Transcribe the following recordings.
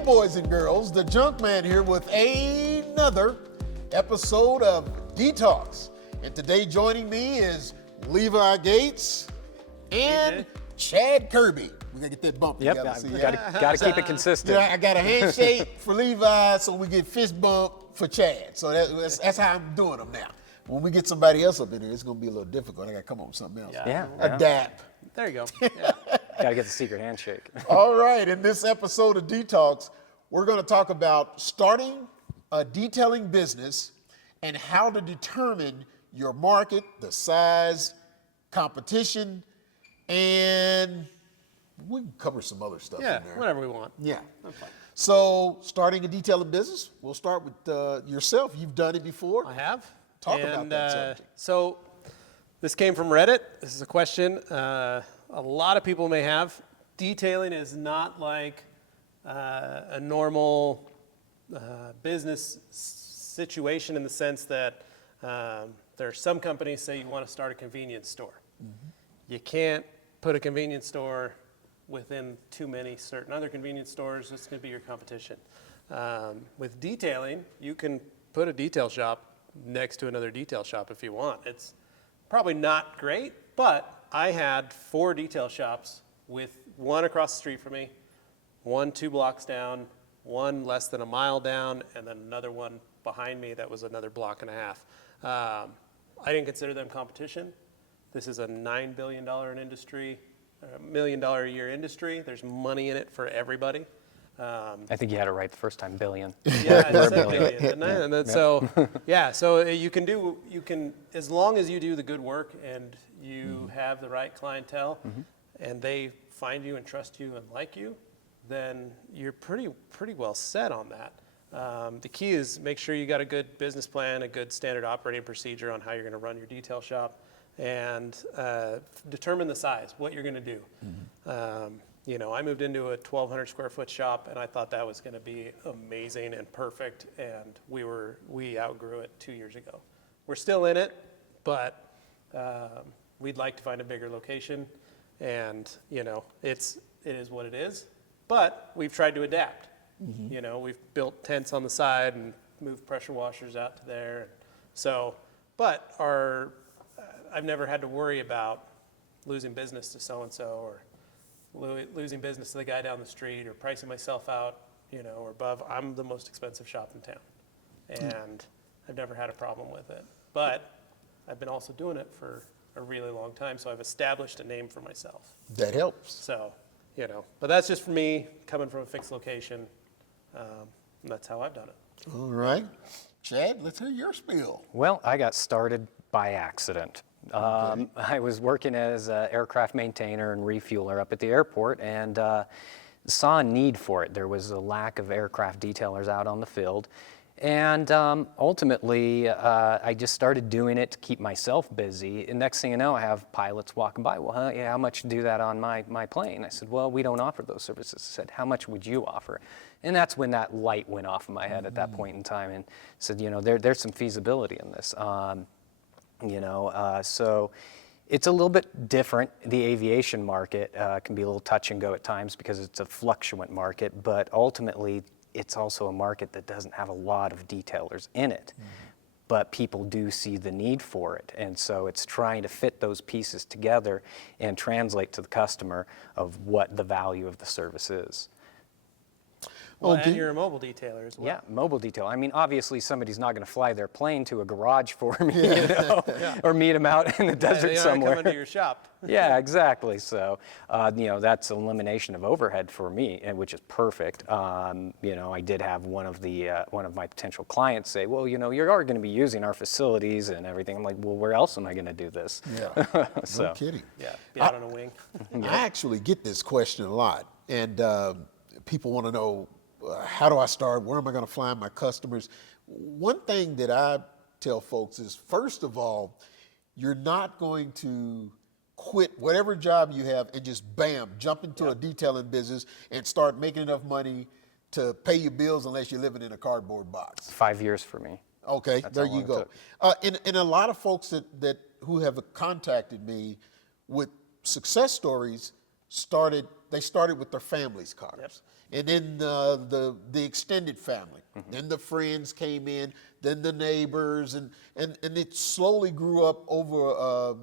Hey boys and girls, the Junkman here with another episode of DETALKS. And today joining me is Levi Gates and Chad Kirby. We gotta get that bump Yep, together. got to keep it consistent. Yeah, I got a handshake for Levi, so we get fist bump for Chad. So that's how I'm doing them now. When we get somebody else up in here, it's gonna be a little difficult. I gotta come up with something else. Yeah. Adapt. There you go. Yeah. Got to get the secret handshake. All right, in this episode of DETALKS, we're going to talk about starting a detailing business and how to determine your market, the size, competition, and we can cover some other stuff Yeah, in there. whatever we want. Yeah. I'm fine. So, starting a detailing business, we'll start with yourself. You've done it before. I have. Talk about that subject. So, this came from Reddit. This is a question a lot of people may have. Detailing is not like a normal business situation in the sense that there are some companies say you want to start a convenience store. You can't put a convenience store within too many certain other convenience stores. It's going to be your competition. With detailing, you can put a detail shop next to another detail shop if you want. It's probably not great, but I had 4 detail shops with one across the street from me, one 2 blocks down, one less than a mile down, and then another one behind me that was another block and a half. I didn't consider them competition. This is a $9 billion industry, $1 million a year industry. There's money in it for everybody. I think you had it right the first time, billion. Yeah, I said billion, didn't I? And then, so you can, as long as you do the good work and you have the right clientele and they find you and trust you and like you, then you're pretty well set on that. The key is make sure you got a good business plan, a good standard operating procedure on how you're going to run your detail shop, and determine the size, what you're going to do. I moved into a 1,200 square foot shop, and I thought that was going to be amazing and perfect, and we outgrew it 2 years ago. We're still in it, but we'd like to find a bigger location, and it is what it is. But we've tried to adapt. We've built tents on the side and moved pressure washers out to there. But I've never had to worry about losing business to so and so or losing business to the guy down the street or pricing myself out, or above. I'm the most expensive shop in town, and I've never had a problem with it. But I've been also doing it for a really long time, so I've established a name for myself. That helps. So, but that's just for me coming from a fixed location. And that's how I've done it. All right. Chad, let's hear your spiel. Well, I got started by accident. I was working as an aircraft maintainer and refueler up at the airport and saw a need for it. There was a lack of aircraft detailers out on the field. And ultimately, I just started doing it to keep myself busy. And next thing you know, I have pilots walking by. Well, how much do that on my plane? I said, well, we don't offer those services. I said, how much would you offer? And that's when that light went off in my head at that point in time and said, there's some feasibility in this. So it's a little bit different. The aviation market can be a little touch and go at times because it's a fluctuant market, but ultimately it's also a market that doesn't have a lot of detailers in it. But people do see the need for it. And so it's trying to fit those pieces together and translate to the customer of what the value of the service is. Well, and you're a mobile detailer as well. Yeah, mobile detail. I mean, obviously somebody's not going to fly their plane to a garage for me, or meet them out in the desert somewhere. Coming to your shop. Yeah, exactly. So, that's elimination of overhead for me, and which is perfect. I did have one of my potential clients say, well, you are going to be using our facilities and everything. I'm like, well, where else am I going to do this? Yeah, no kidding. Yeah, be out on a wing. I actually get this question a lot, and people want to know, how do I start? Where am I going to find my customers? One thing that I tell folks is, first of all, you're not going to quit whatever job you have and just bam, jump into a detailing business and start making enough money to pay your bills unless you're living in a cardboard box. 5 years for me. Okay, That's there how long you it go. took. And a lot of folks who have contacted me with success stories, they started with their family's cars. Yep. And then the extended family, then the friends came in, then the neighbors, and it slowly grew up over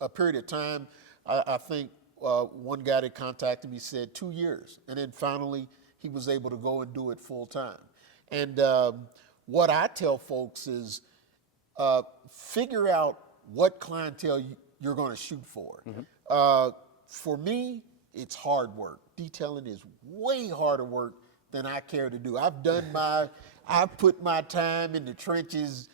a period of time. I think one guy that contacted me said 2 years, and then finally he was able to go and do it full time. And what I tell folks is figure out what clientele you're going to shoot for. For me, it's hard work. Detailing is way harder work than I care to do. I've put my time in the trenches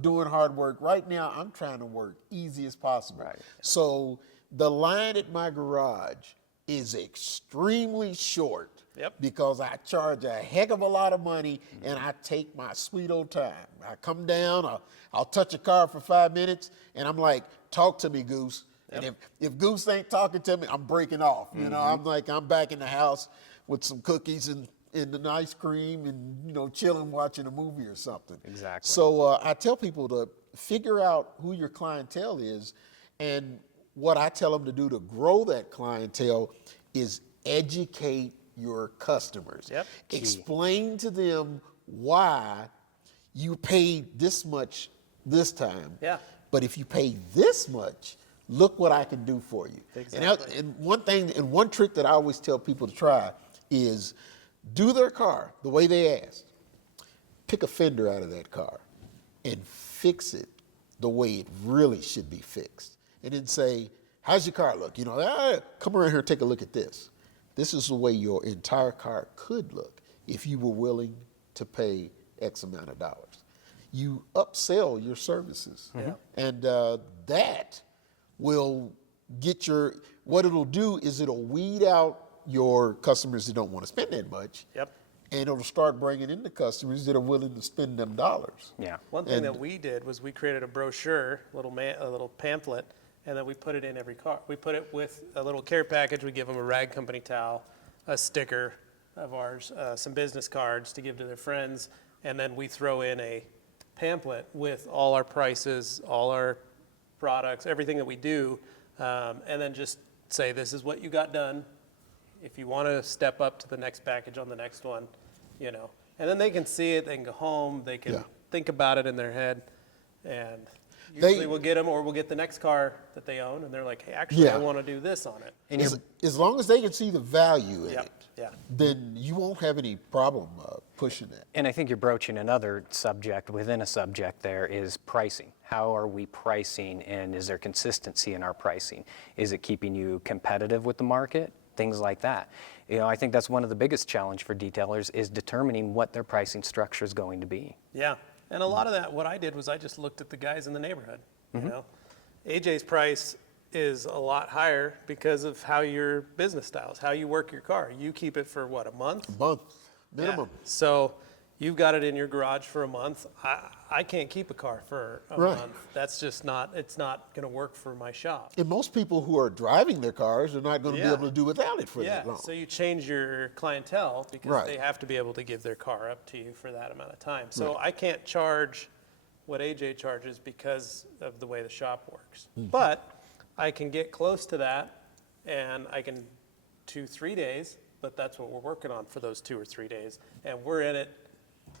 doing hard work. Right now, I'm trying to work easy as possible. Right. So the line at my garage is extremely short. Yep. Because I charge a heck of a lot of money and I take my sweet old time. I come down, I'll touch a car for 5 minutes, and I'm like, talk to me, Goose. Yep. And if Goose ain't talking to me, I'm breaking off. You know, I'm back in the house with some cookies and an ice cream and, chilling, watching a movie or something. Exactly. So I tell people to figure out who your clientele is, and what I tell them to do to grow that clientele is educate your customers. Yep. Explain to them why you paid this much this time. Yeah. But if you pay this much, look what I can do for you. Exactly. And one trick that I always tell people to try is do their car the way they asked. Pick a fender out of that car and fix it the way it really should be fixed. And then say, how's your car look? Come around here and take a look at this. This is the way your entire car could look if you were willing to pay X amount of dollars. You upsell your services. Yeah. And that will what it'll do is it'll weed out your customers that don't want to spend that much. Yep. And it'll start bringing in the customers that are willing to spend them dollars. Yeah. One thing that we did was we created a brochure, a little pamphlet, and then we put it in every car. We put it with a little care package. We give them a rag company towel, a sticker of ours, some business cards to give to their friends, and then we throw in a pamphlet with all our prices, all our products, everything that we do, and then just say, this is what you got done. If you want to step up to the next package on the next one, and then they can see it, they can go home, they can think about it in their head, and usually we'll get them, or we'll get the next car that they own, and they're like, hey, actually, I want to do this on it. And as long as they can see the value in it, Yeah. then you won't have any problem pushing that. And I think you're broaching another subject within a subject there is pricing. How are we pricing, and is there consistency in our pricing? Is it keeping you competitive with the market? Things like that. I think that's one of the biggest challenge for detailers is determining what their pricing structure is going to be. Yeah. And a lot of that, what I did was I just looked at the guys in the neighborhood. AJ's price is a lot higher because of how your business style is, how you work your car. You keep it for what, a month? A month minimum. Yeah. So you've got it in your garage for a month. I can't keep a car for a month. That's just it's not going to work for my shop. And most people who are driving their cars are not going to be able to do without it for that long. So you change your clientele because they have to be able to give their car up to you for that amount of time. So I can't charge what AJ charges because of the way the shop works. But I can get close to that, and I can 2-3 days, but that's what we're working on for those 2 or 3 days. And we're in it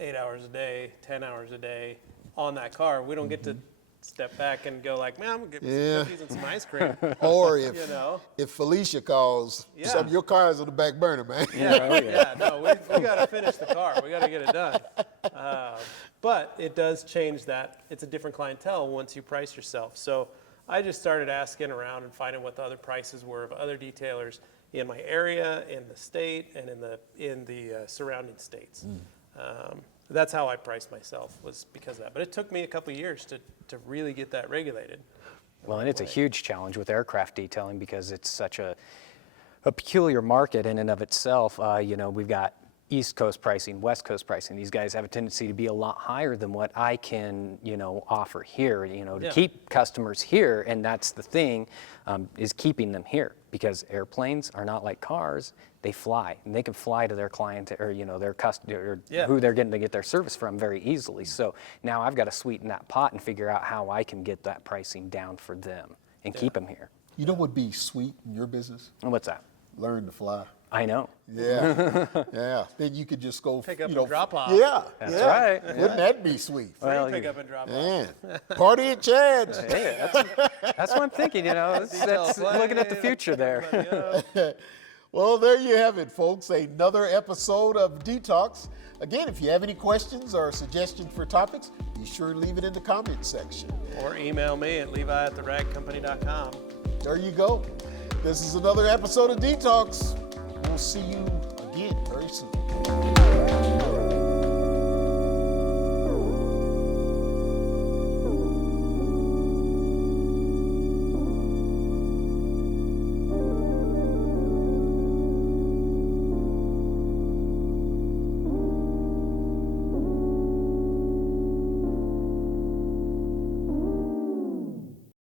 8 hours a day, 10 hours a day on that car. We don't get to step back and go like, man, I'm going to get me some cookies and some ice cream. Or if Felicia calls, some of your car is on the back burner, man. We got to finish the car. We got to get it done. But it does change that. It's a different clientele once you price yourself. So I just started asking around and finding what the other prices were of other detailers in my area, in the state, and in the surrounding states. That's how I priced myself, was because of that. But it took me a couple of years to really get that regulated. Well, and it's a huge challenge with aircraft detailing because it's such a peculiar market in and of itself. We've got East Coast pricing, West Coast pricing. These guys have a tendency to be a lot higher than what I can, offer here, to keep customers here. And that's the thing, is keeping them here, because airplanes are not like cars. They fly, and they can fly to their client or, their customer, who they're getting to get their service from very easily. So now I've got to sweeten that pot and figure out how I can get that pricing down for them and keep them here. You know what would be sweet in your business? What's that? Learn to fly. I know. Yeah, yeah. Then you could just go, Pick up you and know, drop off. Yeah, That's yeah. right. Wouldn't that be sweet? Well, Pick up and drop off. Man, party at Chad's. Hey, that's what I'm thinking, you know. That's looking at the future there. Well, there you have it, folks. Another episode of Detox. Again, if you have any questions or suggestions for topics, be sure to leave it in the comments section. Or email me at levi@theragcompany.com. There you go. This is another episode of Detox. We'll see you again very soon.